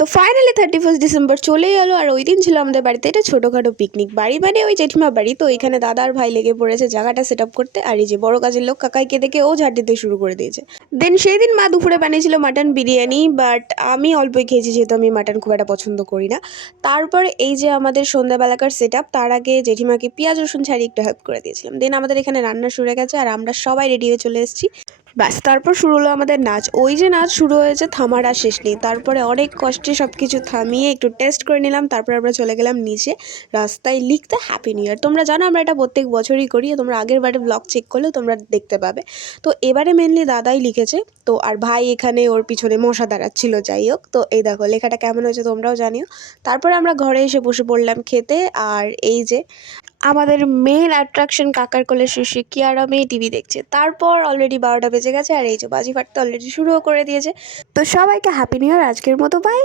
তো finally 31 December চলেই এলো, আর ওই দিন ছিল আমাদের বাড়িতে এটা ছোটোখাটো পিকনিক। বাড়ি মানে ওই জেঠিমা বাড়ি। তো এখানে দাদা আর ভাই লেগে পড়েছে জায়গাটা সেট আপ করতে, আর এই যে বড় কাজের লোক কাকাইকে দেখে ও ঝাড় দিতে শুরু করে দিয়েছে। দেন সেই দিন মা দুপুরে বানিয়েছিল মাটন বিরিয়ানি, বাট আমি অল্পই খেয়েছি যেহেতু আমি মাটন খুব একটা পছন্দ করি না। তারপর এই যে আমাদের সন্ধ্যাবেলাকার সেট আপ, তার আগে জেঠিমাকে পেঁয়াজ রসুন ছাড়িয়ে একটু হেল্প করে দিয়েছিলাম। দেন আমাদের এখানে রান্না শুরু হয়ে গেছে আর আমরা সবাই রেডি হয়ে চলে এসেছি। ব্যাস তারপর শুরু হলো আমাদের নাচ। ওই যে নাচ শুরু হয়েছে থামার আর শেষ নেই। তারপরে অনেক কষ্টে সব কিছু থামিয়ে একটু টেস্ট করে নিলাম, তারপর আমরা চলে গেলাম নিচে রাস্তায় লিখতে হ্যাপি নিউ ইয়ার। তোমরা জানো আমরা এটা প্রত্যেক বছরই করি, তোমরা আগের বারে ব্লগ চেক করলেও তোমরা দেখতে পাবে। তো এবারে মেনলি দাদাই লিখেছে, তো আর ভাই এখানে ওর পিছনে মশা দাঁড়াচ্ছিল। যাই হোক, তো এই দেখো লেখাটা কেমন হয়েছে তোমরাও জানিও। তারপরে আমরা ঘরে এসে বসে পড়লাম খেতে। আর এই যে আমাদের মেন অ্যাট্রাকশন কাকার কোলে শুয়ে কি আরামে টিভি দেখছে। তারপর অলরেডি 12টা বেজে গেছে আর এই যে বাজি ফাটতে অলরেডি শুরুও করে দিয়েছে। তো সবাইকে হ্যাপি নিউ ইয়ার আজকের মতো, বাই।